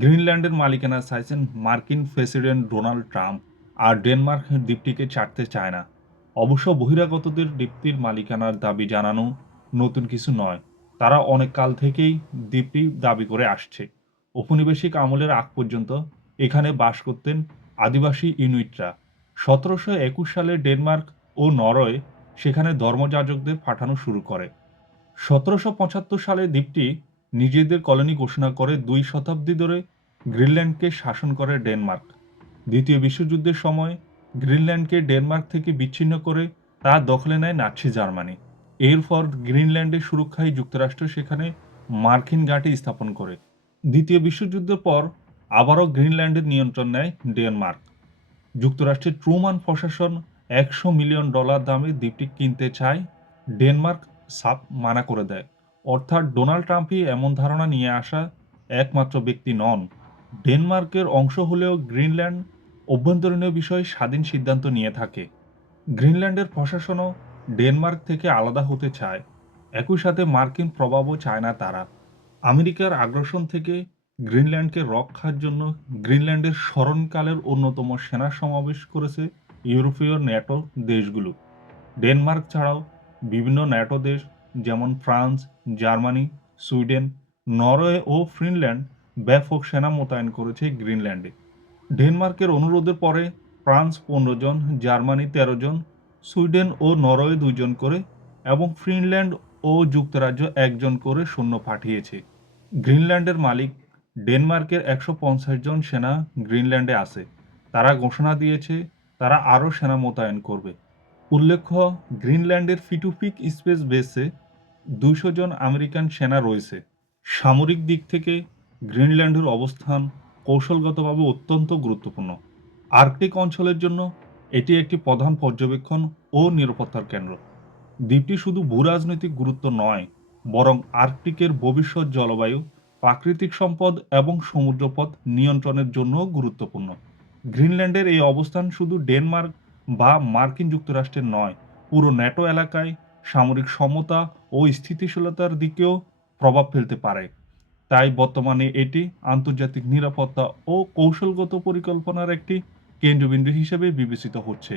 গ্রিনল্যান্ডের মালিকানা চাইছেন মার্কিন প্রেসিডেন্ট ডোনাল্ড ট্রাম্প, আর ডেনমার্ক দ্বীপটিকে ছাড়তে চায় না। অবশ্য বহিরাগতদের দ্বীপটির মালিকানার দাবি জানানো নতুন কিছু নয়। তারা অনেক কাল থেকেই দ্বীপটি দাবি করে আসছে। ঔপনিবেশিক আমলের আগ পর্যন্ত এখানে বাস করতেন আদিবাসী ইনুইটরা। 1721 সালে ডেনমার্ক ও নরওয়ে সেখানে ধর্মযাজকদের পাঠানো শুরু করে। 1775 সালে দ্বীপটি নিজেদের কলোনি ঘোষণা করে 2 শতাব্দী ধরে গ্রিনল্যান্ডকে শাসন করে ডেনমার্ক। দ্বিতীয় বিশ্বযুদ্ধের সময় গ্রিনল্যান্ডকে ডেনমার্ক থেকে বিচ্ছিন্ন করে তা দখলে নেয় নাৎসি জার্মানি। এরপর গ্রিনল্যান্ডের সুরক্ষায় যুক্তরাষ্ট্র সেখানে মার্কিন ঘাঁটি স্থাপন করে। দ্বিতীয় বিশ্বযুদ্ধের পর আবারও গ্রিনল্যান্ডের নিয়ন্ত্রণ নেয় ডেনমার্ক। যুক্তরাষ্ট্রের ট্রুমান প্রশাসন $100 মিলিয়ন দামে দ্বীপটি কিনতে চায়। ডেনমার্ক সাপ মানা করে দেয়। অর্থাৎ ডোনাল্ড ট্রাম্পই এমন ধারণা নিয়ে আসা একমাত্র ব্যক্তি নন। ডেনমার্কের অংশ হলেও গ্রিনল্যান্ড অভ্যন্তরীণ বিষয়ে স্বাধীন সিদ্ধান্ত নিয়ে থাকে। গ্রিনল্যান্ডের প্রশাসনও ডেনমার্ক থেকে আলাদা হতে চায়। একই সাথে মার্কিন প্রভাবও চায় না তারা। আমেরিকার আগ্রাসন থেকে গ্রিনল্যান্ডকে রক্ষার জন্য গ্রিনল্যান্ডের স্মরণকালের অন্যতম সেনা সমাবেশ করেছে ইউরোপীয় ন্যাটো দেশগুলো। ডেনমার্ক ছাড়াও বিভিন্ন ন্যাটো দেশ যেমন ফ্রান্স, জার্মানি, সুইডেন, নরওয়ে ও ফিনল্যান্ড ব্যাপক সেনা মোতায়েন করেছে গ্রিনল্যান্ডে। ডেনমার্কের অনুরোধের পরে ফ্রান্স 15 জন, জার্মানি 13 জন, সুইডেন ও নরওয়ে 2 জন করে এবং ফিনল্যান্ড ও যুক্তরাজ্য 1 জন করে সৈন্য পাঠিয়েছে। গ্রিনল্যান্ডের মালিক ডেনমার্কের 150 জন সেনা গ্রিনল্যান্ডে আছে। তারা ঘোষণা দিয়েছে তারা আরও সেনা মোতায়েন করবে। উল্লেখ্য, গ্রিনল্যান্ডের ফিটুপিক স্পেস বেসে 200 জন আমেরিকান সেনা রয়েছে। সামরিক দিক থেকে গ্রিনল্যান্ডের অবস্থান কৌশলগতভাবে অত্যন্ত গুরুত্বপূর্ণ। আর্কটিক অঞ্চলের জন্য এটি একটি প্রধান পর্যবেক্ষণ ও নিরাপত্তার কেন্দ্র। দ্বীপটি শুধু ভূরাজনৈতিক গুরুত্ব নয়, বরং আর্কটিকের ভবিষ্যৎ জলবায়ু, প্রাকৃতিক সম্পদ এবং সমুদ্রপথ নিয়ন্ত্রণের জন্যও গুরুত্বপূর্ণ। গ্রিনল্যান্ডের এই অবস্থান শুধু ডেনমার্ক বা মার্কিন যুক্তরাষ্ট্রের নয়, পুরো ন্যাটো এলাকায় সামরিক সমতা ও স্থিতিশীলতার দিকেও প্রভাব ফেলতে পারে। তাই বর্তমানে এটি আন্তর্জাতিক নিরাপত্তা ও কৌশলগত পরিকল্পনার একটি কেন্দ্রবিন্দু হিসেবে বিবেচিত হচ্ছে।